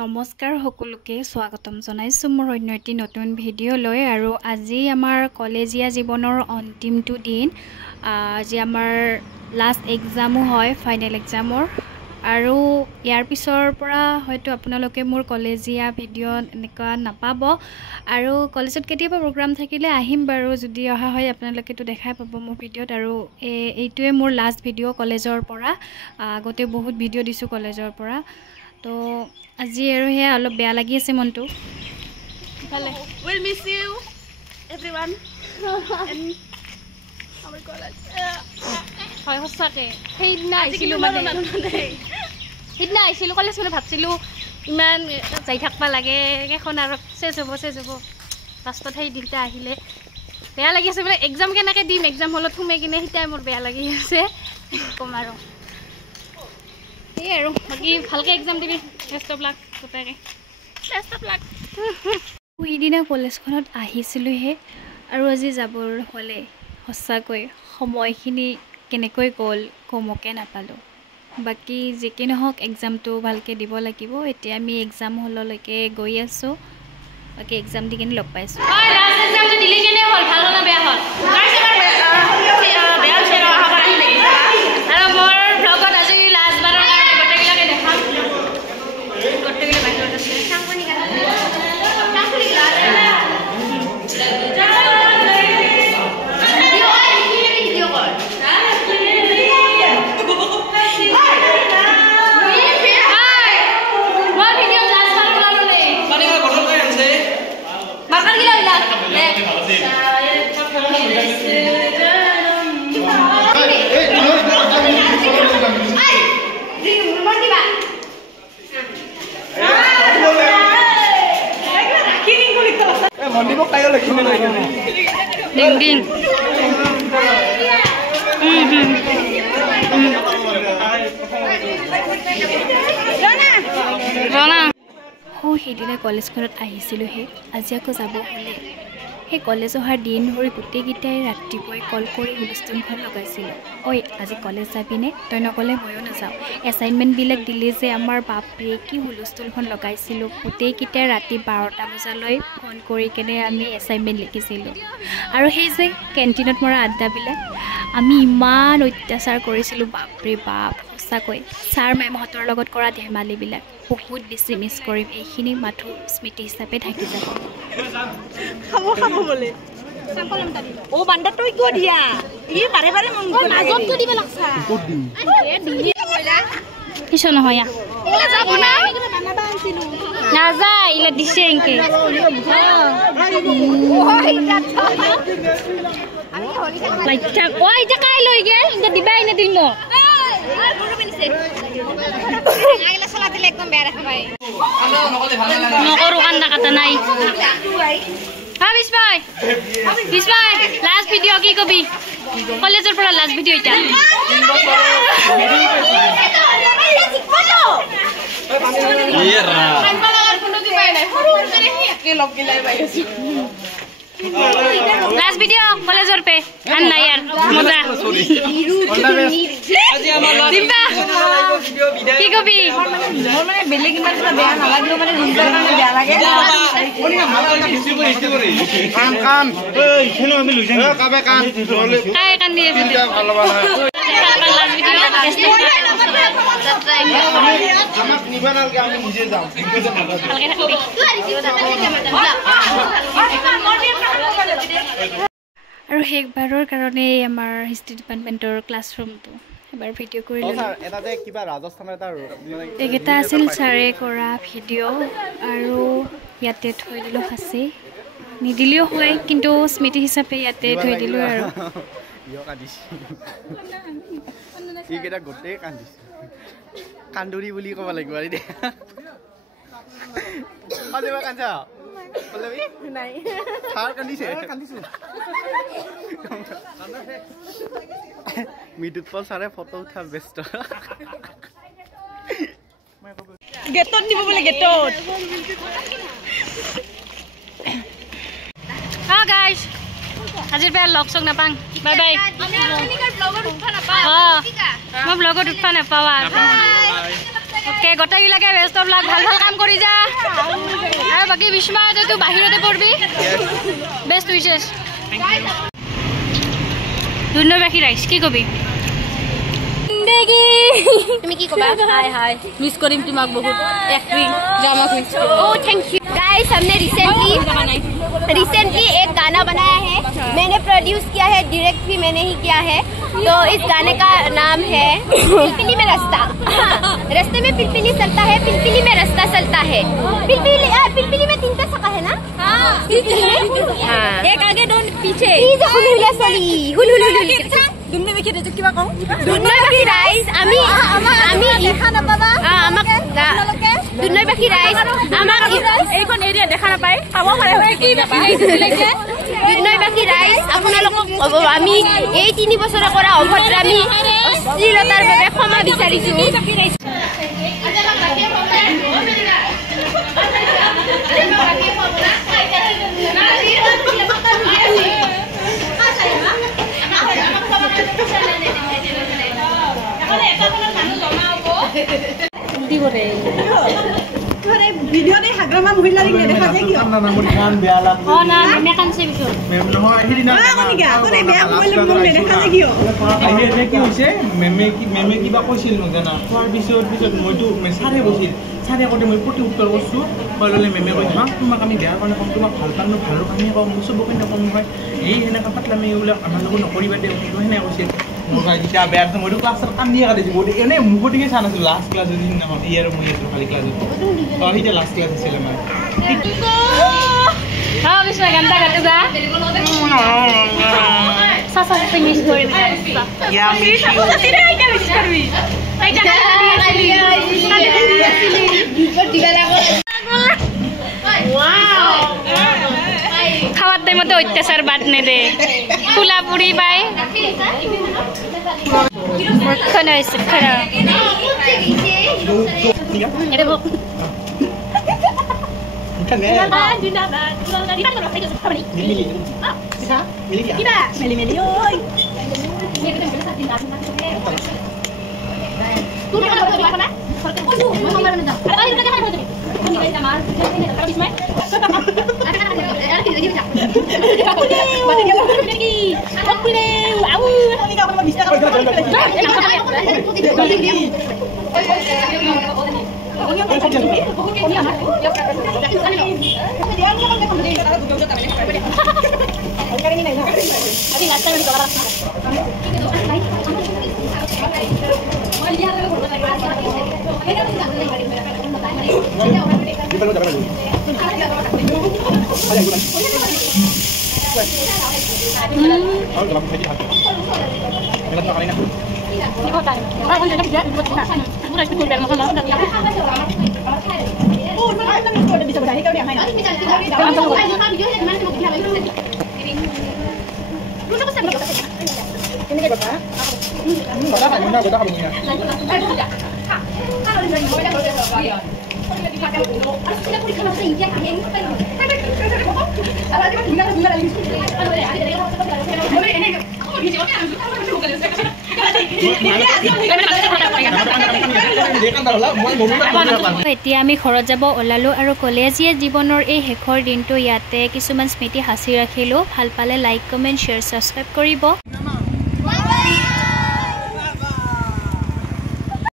নমস্কাৰ সকলোকে স্বাগতম জনাইছো মোৰ অন্য এটি নতুন ভিডিও লৈ আৰু আজি আমাৰ কলেজীয়া জীৱনৰ অন্তিমটো দিন আজি আমাৰ লাষ্ট এক্সামো হয় ফাইনেল এক্সামৰ আৰু ইয়াৰ পিছৰ পৰা হয়তো আপোনালোকে মোৰ কলেজীয়া ভিডিও এনেকুৱা নাপাব আৰু কলেজত কেতিয়াবা প্ৰগ্ৰাম থাকিলে আহিম বাৰু যদি অহা হয় আপোনালোকে তো দেখাই পাব মোৰ ভিডিওত আৰু এইটোৱে মোৰ লাষ্ট ভিডিও কলেজৰ পৰা আগতে বহুত ভিডিও দিছো কলেজৰ পৰা তো আজি আৰু হে অলপ বেয়া লাগি আছে মনটো ভালে we'll miss you everyone and our college হয় হসাকে সেইদিনা আইছিলো কলেজ মানে ভাবছিলো ইমান যাই থাকবা লাগে এখন আৰু চেজ হ'ব লাষ্টত সেই দিনটা আহিলে বেয়া লাগি আছে মানে এক্সাম কেনেকৈ দিম এক্সাম হলত সোমাই কিনে সিটাই মোৰ বেয়া লাগি আছে কম আৰু আৰু বাকি ভালকে এক্সাম দিবি বেষ্ট অফ লাক গোটাকে বেষ্ট অফ লাক সেইদিনা কলেজখনত আহিছিলোহে আৰু আজি যাবৰ হ'লে সঁচাকৈ সময়খিনি কেনেকৈ গ'ল কমকে নাপালোঁ বাকি যিকি নহওক এক্সামটো ভালকৈ দিব লাগিব এতিয়া আমি এক্সাম হললৈকে গৈ আছোঁ বাকি এক্সাম দি কিনে লগ পাইছোঁ লাষ্ট এক্সামটো দিলি কেনে হ'ল ভাল না বেয়া হ'ল বেয়া হৈছে আৰু মোৰ ব্লগত আজি লাষ্ট বাৰৰ কাৰণে গোটেইবিলাকে দেখাম গোটেইবিলাক বাহিৰত আছে Ding ding. Rona. সেইদিনা কলেজখনত আহিছিলোঁহে আজি আকৌ যাব হ'লে সেই কলেজ অহাৰ দিন ধৰি গোটেইকেইটাই ৰাতিপুৱাই কল কৰি হুলস্থুলখন লগাইছিলোঁ ঐ আজি কলেজ যাবিনে তই নগ'লে ময়ো নাযাওঁ এছাইনমেণ্টবিলাক দিলে যে আমাৰ বাপৰে কি হুলস্থুলখন লগাইছিলোঁ গোটেইকেইটাই ৰাতি 12টা বজালৈ ফোন কৰি কেনে আমি এছাইনমেণ্ট লিখিছিলোঁ আৰু সেই যে কেণ্টিনত মৰা আড্ডাবিলাক আমি ইমান অত্যাচাৰ কৰিছিলোঁ বাপৰে বাপ সঁচাকৈ ছাৰ মেমহঁতৰ লগত কৰা ধেমালিবিলাক বহুত বেছি মিছ কৰিম এইখিনি মাথো স্মৃতি হিচাপে থাকি যাব খাব বলে ও বান্দা তুই গো দিয়া ই বাৰে বাৰে মন গো মাজত তো দিবে লাগছা ক'ত দিম কিছু নহয় ওলা যাব না বানাবা আনছিলো না যাই ইলা দিছে এনকে লাইটা ওই যে কাই লৈ গেল ইটা দিবাই না দিল মোক আর গুরু বিনছে আগলা সালা দিলে একদম বেয়া রাখা ভাই নকৰো কান্দা কাটা নাই বিশ ভাই লাষ্ট ভিডিও কি কবি কলেজৰ পৰা লাষ্ট ভিডিও এটা लास्ट वीडियो कॉलेजर पे अन्ना यार मजा दिम्बा की कबि मोर माने बेलेग इमान बेया ना लागलो माने रुमटार काने बेया लागे কাম এই খেলো আমি লই যাম কাবে কাম কাই কান দিয়ে ভিডিও ভালো ভালো লাস্ট ভিডিও আমাক নিবা নালগে আমি নিজে যাম ভালকে থাকবি আৰু শেষবাৰৰ কাৰণে আমাৰ হিষ্ট্ৰী ডিপাৰ্টমেণ্টৰ ক্লাছৰুমটো এবাৰ ভিডিও কৰি ললোঁ এটা যে কিবা ৰাজস্থানৰ এটা এইকেইটা আছিল ছাৰে কৰা ভিডিঅ' আৰু ইয়াতে থৈ দিলোঁ সাঁচি নিদিলেও হয় কিন্তু স্মৃতি হিচাপে ইয়াতে থৈ দিলোঁ আৰু এইকেইটা গোটেই কান্দিছে কান্দুৰি বুলি ক'ব লাগিব আৰু দে কান্দিবা কান্দা পল্লৱী নাই ছাৰ কান্দিছে কান্দিছো মৃদুৎপল ছাৰে ফটো উঠা ব্যস্ত গেটত নিব বলে গেটত গাইজ আজিৰ পৰা লগ চগ নাপাং বাই বাই মই ব্লগত উঠবা নাপাওঁ ওকে গোটেইগিলাকে বেষ্ট অফ লাক ভাল ভাল কাম কৰি যা আৰু বাকি বিস্ময় তইতো বাহিৰতে পঢ়বি বেষ্ট উইচেছ ধন্যবাদ ৰাইজ কি কবি তুমি কি কবা हाय हाय मिस करिम तुमक बहुत acting drama queen oh thank you guys हमने रिसेंटली एक गाना बनाया है मैंने प्रोड्यूस किया है डायरेक्ट भी मैंने ही किया है तो इस गाने का नाम है पिलपिली में रास्ता रास्ते में पिलपिली चलता है पिलपिली में रास्ता चलता है पिलपिली में तीन सका है ना हां एक आगे दो पीछे हुलहुला सली हुलहुला दुन्ने बेखि रे किबा कहू दुन्ने बेखि राइस आमी দেখা না বাবা আমাক দুন্নই বাকি রাইস আমাক এইখন এরিয়া দেখা না পায় খাব পারে হয় কি দুন্নই বাকি রাইস আপোনালোকক আমি এই 3 বছৰ কৰা অভদ্ৰামি অশ্লীলতাৰ বাবে ক্ষমা বিচাৰিছো দিবরে তোরে ভিডিও দে হাগ্রামা মহিলা রে দেখা যায় কি না না মোর গান বেয়া লাগে ও না মেমে কানছে বিছো মেম নহয় হেৰি না কোনিকা তোরে বেয়া মহিলা মোর দেখা যায় কি আইয়ে কি হৈছে মেমে কিবা কৈছিল ন জানা তোৰ পিছত মইতো মেছাৰে বছিল সারে কোটে মই প্রতি উত্তর করছু বললে মেমে কই হ্যাঁ তোমাক আমি বেয়া কোন কম তোমাক ভাল পানো ভালো কামি কম মুসব কেন কম হয় এই হেনা পাতলা মেউলা আমাৰ লগ নকৰিবা দে হেনা কৈছিল মোবাইল দিটা বেয়া তো মই ক্লাছৰ কাম নিয়া কাটি বডি এনে মুখটিকে চানাছো লাস্ট ক্লাছ দিন না ইয়াৰ মই এটো খালি ক্লাছ তো হিতে লাস্ট ক্লাছ আছিল আমাৰ হ্যাঁ বিষ্ণু গানটা গাতুগা সাসা ফিনিশ কৰি ইয়া মিছ ইউ তিরে আইটা মিছ করবি আইটা খাওয়ার টাইমতে অত্যাচার বাদ নে দে ফুলা পুরি বাই এতিয়া আমি ঘৰত যাব ওলালো আৰু কলেজীয়া জীৱনৰ এই শেষৰ দিনটো ইয়াতে কিছুমান স্মৃতি সাঁচি ৰাখিলো ভাল পালে লাইক কমেন্ট শ্বেয়াৰ সাবস্ক্ৰাইব কৰিব